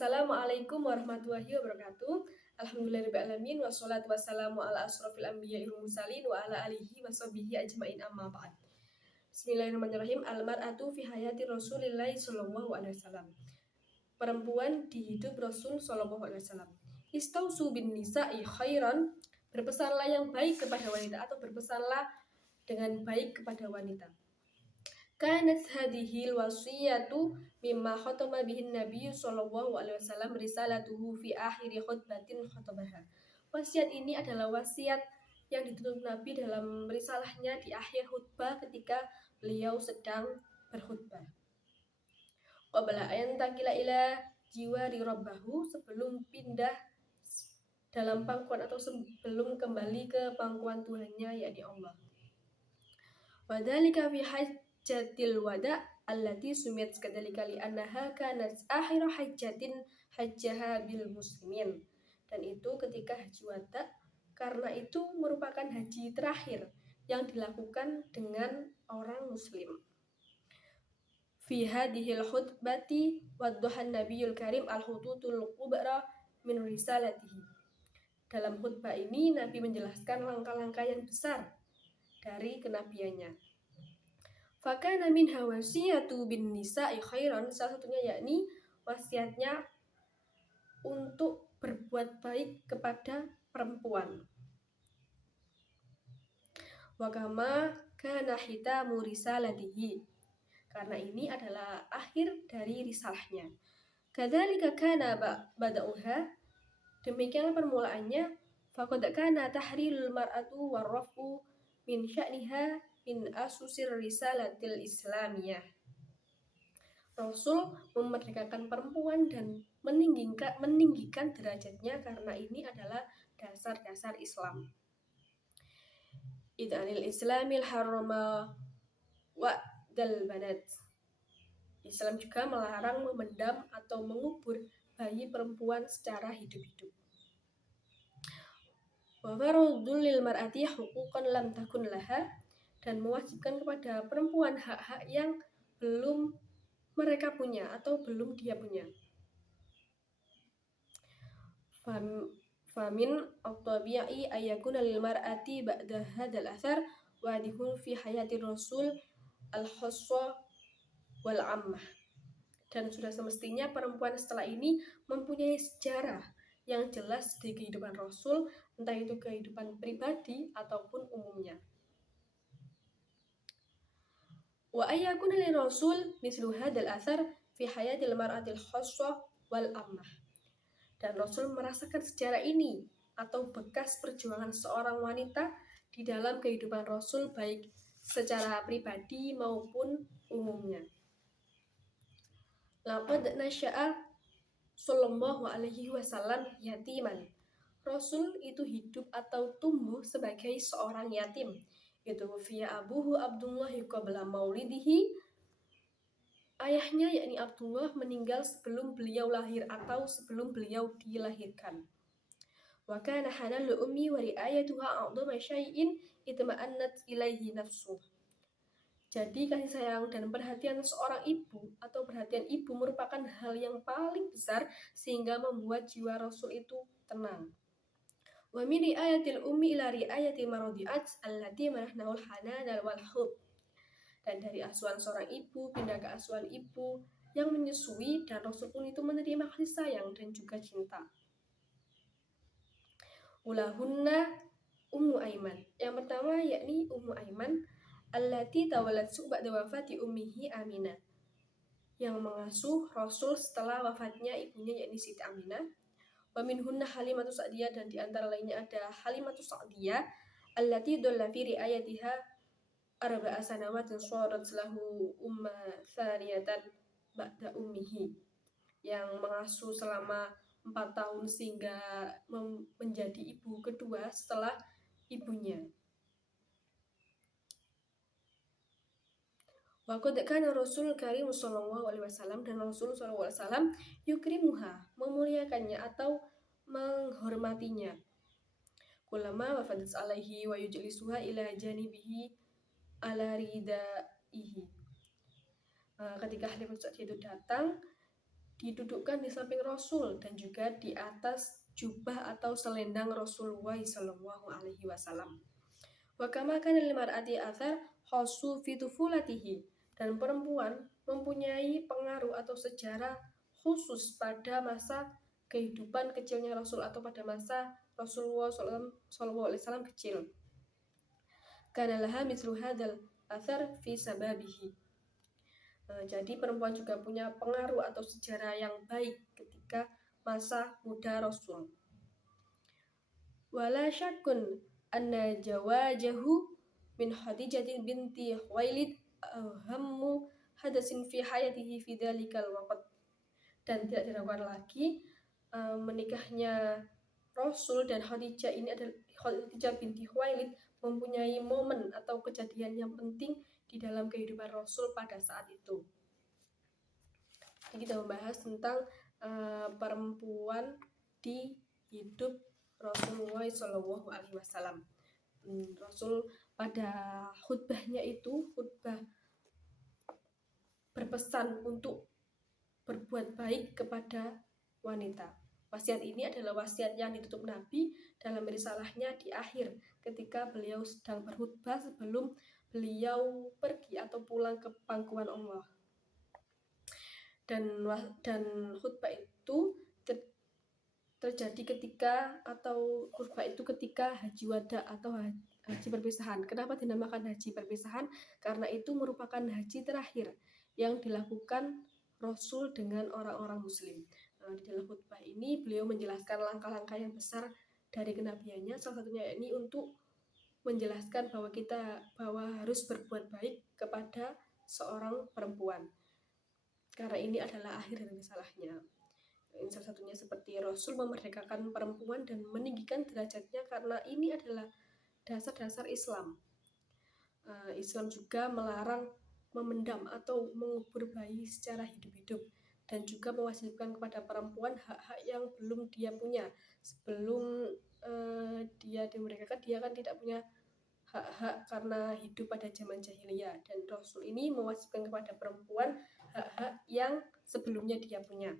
Assalamualaikum warahmatullahi wabarakatuh. Alhamdulillahirrahmanirrahim. Wassalatu wassalamu ala asrofil anbiya'i wal mursalin wa ala alihi wa sahbihi ajma'in amma ba'd. Bismillahirrahmanirrahim. Al-mar'atu fi hayati Rasulillahi sallallahu alaihi wasallam. Perempuan di hidup Rasul sallallahu alaihi wasallam. Istausu bin nisa'i khairan. Berpesanlah yang baik kepada wanita atau berpesanlah dengan baik kepada wanita. Kanat hadhil wasiyatu mimma khatama bihin Nabi sallallahu alaihi wasallam risalatuhu fi akhir khutbatin khatabaha. Wasiat ini adalah wasiat yang dituntut Nabi dalam risalahnya di akhir khutbah ketika beliau sedang berkhutbah. Qabla an taqila ila jiwari rabbahu, sebelum pindah dalam pangkuan atau sebelum kembali ke pangkuan Tuhannya, yakni Allah. Wadzalika fi hajjatil wada allati sumiyat kadzalika li annaha kanat akhir hajjatin hajjaha bil muslimin. Dan itu ketika haji wada karena itu merupakan haji terakhir yang dilakukan dengan orang muslim. Fi hadhil khutbati waddahan nabiyul karim al-hututul kubra min risalatihi. Dalam khutbah ini Nabi menjelaskan langkah-langkah yang besar dari kenabiannya. Fakana minha wasiyatu bin nisa'i khairan, salah satunya yakni wasiatnya untuk berbuat baik kepada perempuan. Wa kama kana hitamu risalatihi, karena ini adalah akhir dari risalahnya. Kadzalika kana bada'uha, demikianlah permulaannya. Faqad kana tahrirul mar'atu warrafu min sya'niha min asusir risalatil islamiyah. Rasul memerdekakan perempuan dan meninggikan derajatnya karena ini adalah dasar-dasar Islam. Id'anil islamil harrama wa dal banat. Islam juga melarang memendam atau mengubur bayi perempuan secara hidup-hidup. Wa faradul lil mar'ati huquqan lam takun laha, dan mewajibkan kepada perempuan hak-hak yang belum mereka punya atau belum dia punya. Famin at-tabi'i ayyakuna lil mar'ati ba'da hadzal athar wadihun fi hayati Rasul al-khassa wal 'ammah. Dan sudah semestinya perempuan setelah ini mempunyai sejarah yang jelas di kehidupan Rasul, entah itu kehidupan pribadi ataupun umumnya. Wa ayyakuna li Rasul mislu hadzal athar fi hayatil mar'atil khassa wal ammah. Dan Rasul merasakan sejarah ini atau bekas perjuangan seorang wanita di dalam kehidupan Rasul baik secara pribadi maupun umumnya. Laqad nasya'a sallallahu alaihi wasallam yatiman. Rasul itu hidup atau tumbuh sebagai seorang yatim. Itu via abuhu Abdullah qabla maulidihi. Ayahnya yakni Abdullah meninggal sebelum beliau lahir atau sebelum beliau dilahirkan. Wa kana hanal ummi wa ri'ayatuha a'dhama syai'in itma'annat ilaihi nafsuh. Jadi kasih sayang dan perhatian seorang ibu atau perhatian ibu merupakan hal yang paling besar sehingga membuat jiwa Rasul itu tenang. Wa min ri'ayatil ummi ila ri'ayatil maradi'at allati manahnaul hanan wal hub. Dan dari asuhan seorang ibu pindah ke asuhan ibu yang menyusui, dan Rasul pun itu menerima kasih sayang dan juga cinta. Ulahunna Ummu Aiman. Yang pertama yakni Ummu Aiman allati tawalat ba'da wafati ummihi Aminah, yang mengasuh Rasul setelah wafatnya ibunya yakni Siti Aminah. Wa minhunna Halimatu Sa'diyah, dan di antara lainnya ada Halimatu Sa'diyah allati dalla fi riayatiha arba'a sanawatin sharat lahu umma thaniyatan ba'da ummihi, yang mengasuh selama 4 tahun sehingga menjadi ibu kedua setelah ibunya. Wa qad kana Rasul Karim sallallahu alaihi wasallam, dan Rasul sallallahu alaihi wasallam yukrimuha, memuliakannya atau menghormatinya. Kullama wafadat alaihi wa yujlisuha ila janibihi ala ridaihi. Ketika Halimah Sa'diyah itu datang didudukkan di samping Rasul dan juga di atas jubah atau selendang Rasulullah Shallallahu Alaihi Wasallam. Wa kama kana lil mar'ati athar khasu fi tufulatihi, dan perempuan mempunyai pengaruh atau sejarah khusus pada masa kehidupan kecilnya Rasul atau pada masa Rasulullah Shallallahu Alaihi Wasallam kecil. Kana laha mislu hadzal athar fi sababihi. Jadi perempuan juga punya pengaruh atau sejarah yang baik ketika masa muda Rasul. Wala syakkun anna jawajahu min Khadijah binti Khuwailid ahammu hadasin fi hayatihi fi dzalikal waqt. Dan tidak diragukan lagi menikahnya Rasul dan Khadijah ini adalah Khadijah binti Khuwailid mempunyai momen atau kejadian yang penting di dalam kehidupan Rasul pada saat itu. Jadi kita membahas tentang perempuan di hidup Rasulullah Shallallahu Alaihi Wasallam. Rasul pada khutbahnya itu khutbah berpesan untuk berbuat baik kepada wanita. Wasiat ini adalah wasiat yang ditutup Nabi dalam risalahnya di akhir ketika beliau sedang berkhutbah sebelum beliau pergi atau pulang ke pangkuan Allah. Dan khutbah itu terjadi ketika atau khutbah itu ketika haji wada atau haji perpisahan. Kenapa dinamakan haji perpisahan? Karena itu merupakan haji terakhir yang dilakukan Rasul dengan orang-orang muslim. Di dalam khutbah ini beliau menjelaskan langkah-langkah yang besar dari kenabiannya, salah satunya ini untuk menjelaskan bahwa harus berbuat baik kepada seorang perempuan. Karena ini adalah akhir dari risalahnya. Salah satunya seperti Rasul memerdekakan perempuan dan meninggikan derajatnya karena ini adalah dasar-dasar Islam. Islam juga melarang memendam atau mengubur bayi secara hidup-hidup dan juga mewajibkan kepada perempuan hak-hak yang belum dia punya. Sebelum dia dimerdekakan, dia kan tidak punya hak-hak karena hidup pada zaman jahiliyah, dan Rasul ini mewajibkan kepada perempuan hak-hak yang sebelumnya dia punya.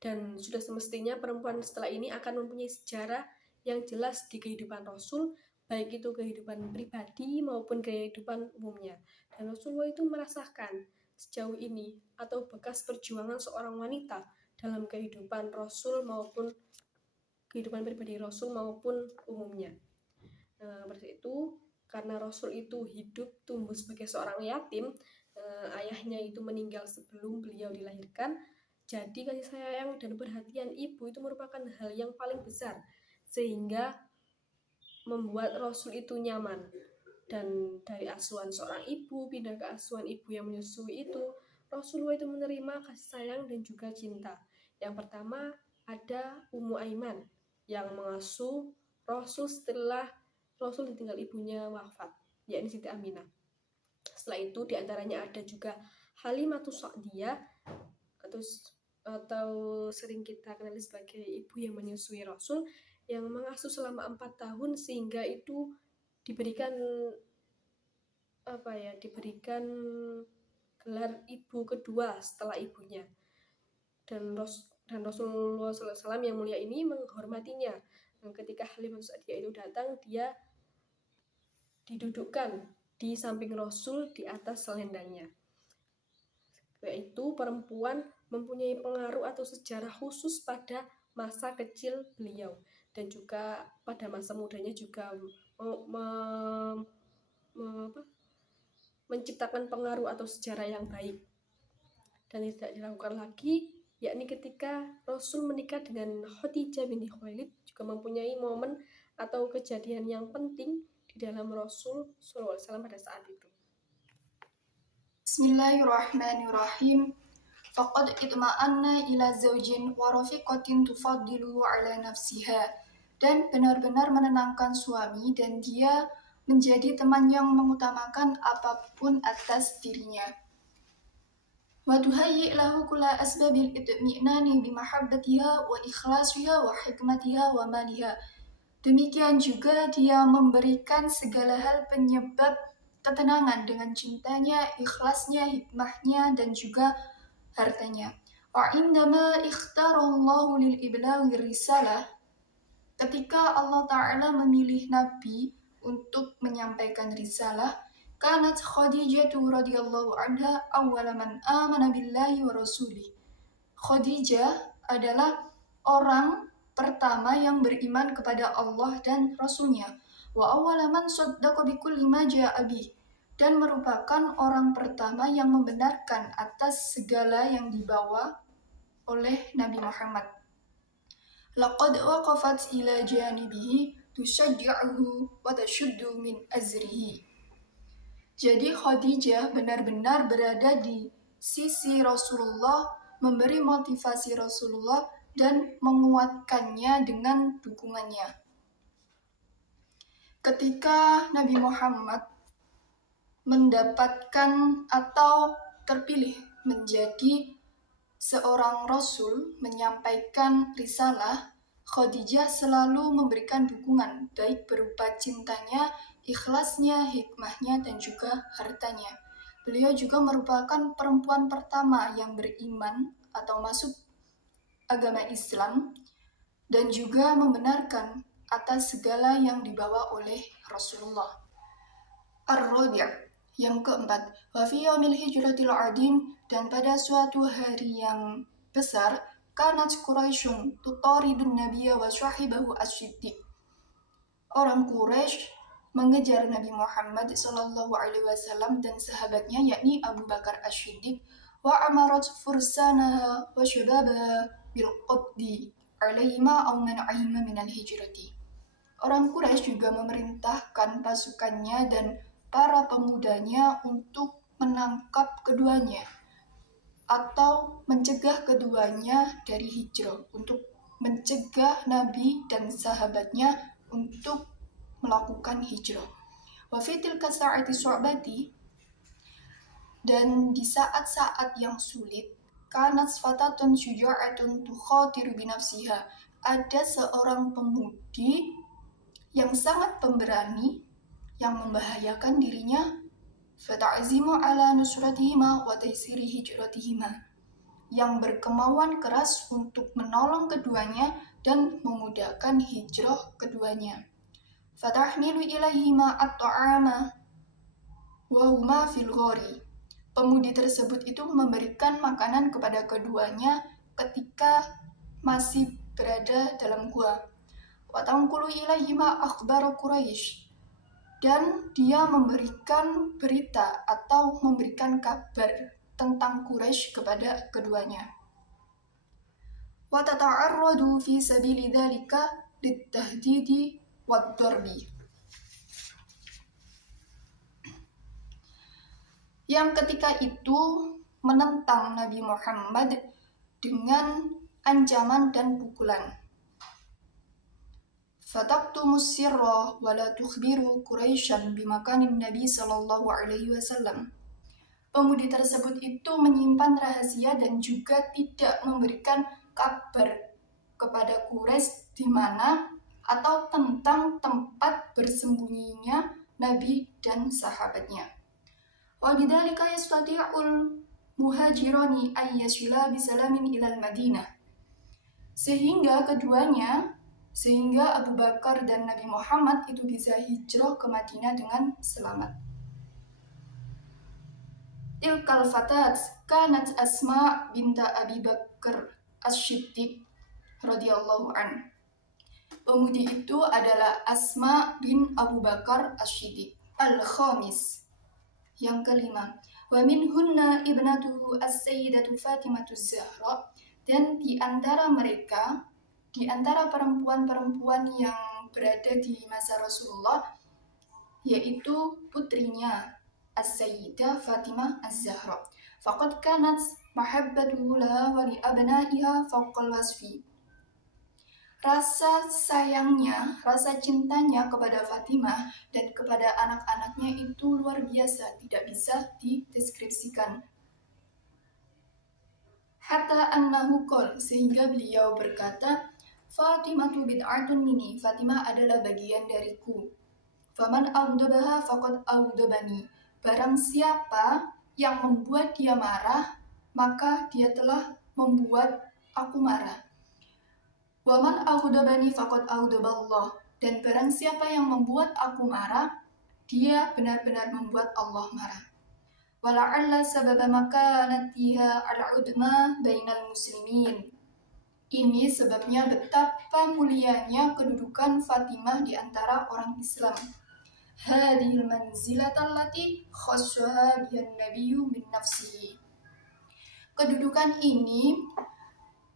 Dan sudah semestinya perempuan setelah ini akan mempunyai sejarah yang jelas di kehidupan Rasul, baik itu kehidupan pribadi maupun kehidupan umumnya. Dan Rasulullah itu merasakan sejauh ini atau bekas perjuangan seorang wanita dalam kehidupan Rasul maupun kehidupan pribadi Rasul maupun umumnya. Seperti itu, karena Rasul itu hidup tumbuh sebagai seorang yatim, ayahnya itu meninggal sebelum beliau dilahirkan. Jadi kasih sayang dan perhatian ibu itu merupakan hal yang paling besar, sehingga membuat Rasul itu nyaman. Dan dari asuhan seorang ibu pindah ke asuhan ibu yang menyusui itu, Rasulullah itu menerima kasih sayang dan juga cinta. Yang pertama ada Ummu Aiman yang mengasuh Rasul setelah Rasul ditinggal ibunya wafat, yakni Siti Aminah. Setelah itu diantaranya ada juga Halimatus Sa'diyah atau sering kita kenali sebagai ibu yang menyusui Rasul, yang mengasuh selama 4 tahun sehingga itu diberikan gelar ibu kedua setelah ibunya. Dan Rasulullah SAW yang mulia ini menghormatinya. Dan ketika Halimatus Sa'diyah itu datang, dia didudukkan di samping Rasul di atas selendangnya. Yaitu perempuan mempunyai pengaruh atau sejarah khusus pada masa kecil beliau, dan juga pada masa mudanya juga menciptakan pengaruh atau sejarah yang baik. Dan tidak dilakukan lagi, yakni ketika Rasul menikah dengan Khadijah binti Khuwailid, juga mempunyai momen atau kejadian yang penting di dalam Rasul SAW pada saat itu. Bismillahirrahmanirrahim. Faqad itma'anna ila zawjin wa rafiqatin tufaddilu ala nafsiha. Dan benar-benar menenangkan suami dan dia menjadi teman yang mengutamakan apapun atas dirinya. Wa tuhayyi lahu kulla asbabil itmi'nani bimahabbatiha wa ikhlasiha wa hikmatiha wa maliha. Demikian juga dia memberikan segala hal penyebab ketenangan dengan cintanya, ikhlasnya, hikmahnya, dan juga hartanya. Wa indama ikhtarallahu lil iblaghi risalah, ketika Allah Ta'ala memilih Nabi untuk menyampaikan risalah, kanat Khadijah radhiyallahu anha awwala man amana billahi wa rasulih. Khadijah adalah orang pertama yang beriman kepada Allah dan Rasulnya. Wa awwala man saddaqa bikulli ma ja'a bih, dan merupakan orang pertama yang membenarkan atas segala yang dibawa oleh Nabi Muhammad. Laqad waqafat ila janibihi tusyajji'uhu wa tashuddu min azrihi. Jadi Khadijah benar-benar berada di sisi Rasulullah, memberi motivasi Rasulullah dan menguatkannya dengan dukungannya. Ketika Nabi Muhammad mendapatkan atau terpilih menjadi seorang Rasul menyampaikan risalah, Khadijah selalu memberikan dukungan, baik berupa cintanya, ikhlasnya, hikmahnya, dan juga hartanya. Beliau juga merupakan perempuan pertama yang beriman atau masuk agama Islam dan juga membenarkan atas segala yang dibawa oleh Rasulullah. Ar-Rabi', yang keempat, wa fi yaumil hijratil adim, dan pada suatu hari yang besar, kanat Quraisyun tutaridun nabiyya wa syahibahu as-siddiq. Orang Quraisy mengejar Nabi Muhammad SAW dan sahabatnya, yakni Abu Bakar as-Siddiq, wa amarat fursanaha wa syababaha bil qaddi alaihima aw man'ihima minal hijrati. Orang Quraisy juga memerintahkan pasukannya dan para pemudanya untuk menangkap keduanya atau mencegah keduanya dari hijrah, untuk mencegah Nabi dan sahabatnya untuk melakukan hijrah. Wa fi tilka sa'ati su'bati, dan di saat-saat yang sulit, kanat fatatun syuja'atun tukhatiru binafsiha, ada seorang pemudi yang sangat pemberani yang membahayakan dirinya, fata'zimu ala nusratihima wa taysiri hijratihima, yang berkemauan keras untuk menolong keduanya dan memudahkan hijrah keduanya. Fatahmilu ilaihima at-ta'ama wa huma fil ghari, pemudi tersebut itu memberikan makanan kepada keduanya ketika masih berada dalam gua. Wa tanqulu ilaihima akhbar Quraisy, dan dia memberikan berita atau memberikan kabar tentang Quraisy kepada keduanya. Wa tata'arradu fi sabili dzalika litahdidi wad-darbi, yang ketika itu menentang Nabi Muhammad dengan ancaman dan pukulan. Fataktumus sirra wa la tukhbiru Quraisyan bimakanin Nabi sallallahu alaihi wasallam. Pemudi tersebut itu menyimpan rahasia dan juga tidak memberikan kabar kepada Quraisy di mana atau tentang tempat bersembunyinya Nabi dan sahabatnya. Wa bidzalika yastati'ul muhajirani ay yasila bisalamin ilal Madinah. Sehingga Abu Bakar dan Nabi Muhammad itu bisa hijrah ke Madinah dengan selamat. Tilkal fatat kanat Asma binta Abi Bakar as-Siddiq radhiyallahu an. Pemudi itu adalah Asma bin Abu Bakar as-Siddiq. Al-Khamis, yang kelima, wa minhunna ibnatuhu as-sayyidatu Fatimatu Zahra, dan di antara mereka, di antara perempuan-perempuan yang berada di masa Rasulullah, yaitu putrinya As-Sayyidah Fatimah Az-Zahra. Faqad kanat mahabbatuhu laha wa li abnaiha fawqal wasfi. Rasa sayangnya, rasa cintanya kepada Fatimah dan kepada anak-anaknya itu luar biasa, tidak bisa dideskripsikan. Hatta annahu qol, sehingga beliau berkata, Fatimatu bid'atun minni, Fatimah adalah bagian dariku. Faman awdabaha faqad awdabani, barang siapa yang membuat dia marah, maka dia telah membuat aku marah. Wa man aghdabani faqad aghdaballah. Dan barang siapa yang membuat aku marah, dia benar-benar membuat Allah marah. Wala'alla sababa makanatiha al-udma bainal muslimin. Ini sebabnya betapa mulianya kedudukan Fatimah di antara orang Islam. Hadhil manzilata allati khassaha bihan nabiyyu min nafsihi. Kedudukan ini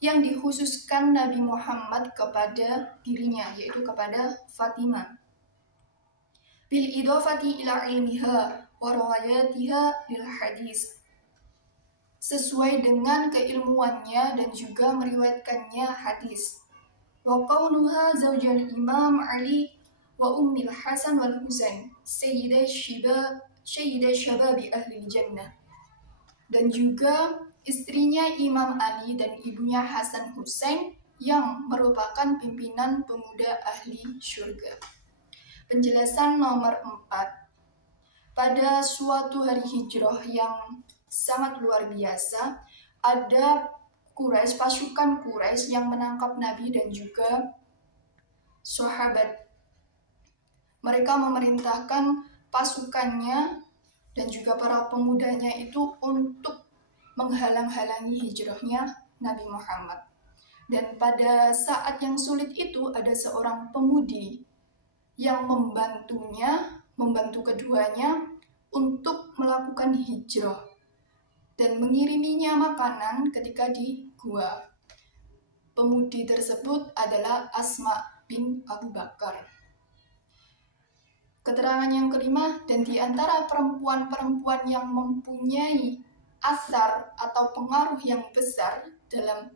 yang dikhususkan Nabi Muhammad kepada dirinya, yaitu kepada Fatimah. Bil idhafati ila ilmiha wa riwayatiha lil hadis. Sesuai dengan keilmuannya dan juga meriwayatkannya hadis. Wa qawnuha zaujal Imam Ali wa ummil Hasan wal Husain sayyiday syababi ahli jannah. Dan juga istrinya Imam Ali dan ibunya Hasan Husain yang merupakan pimpinan pemuda ahli syurga. Penjelasan nomor 4. Pada suatu hari hijrah yang sangat luar biasa, ada pasukan Quraisy yang menangkap Nabi dan juga sahabat. Mereka memerintahkan pasukannya dan juga para pemudanya itu untuk menghalang-halangi hijrahnya Nabi Muhammad. Dan pada saat yang sulit itu ada seorang pemudi yang membantu keduanya untuk melakukan hijrah dan mengiriminya makanan ketika di gua. Pemudi tersebut adalah Asma bin Abu Bakar. Keterangan yang kelima, dan di antara perempuan-perempuan yang mempunyai asar atau pengaruh yang besar dalam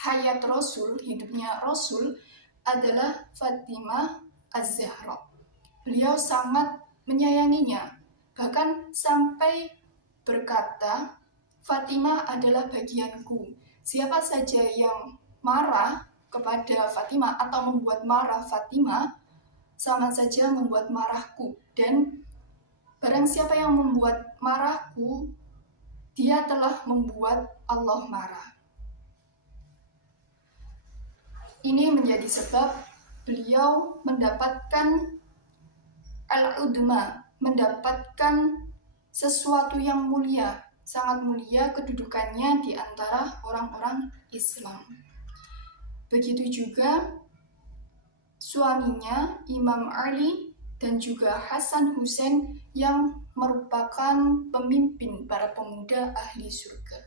hayat Rasul, hidupnya Rasul, adalah Fatimah Az-Zahra. Beliau sangat menyayanginya, bahkan sampai berkata, Fatimah adalah bagianku. Siapa saja yang marah kepada Fatimah atau membuat marah Fatimah, sama saja membuat marahku. Dan barang siapa yang membuat marahku, dia telah membuat Allah marah. Ini menjadi sebab beliau mendapatkan al-udma, mendapatkan sesuatu yang mulia, sangat mulia kedudukannya di antara orang-orang Islam. Begitu juga suaminya Imam Ali dan juga Hasan Husain yang merupakan pemimpin para pemuda ahli surga.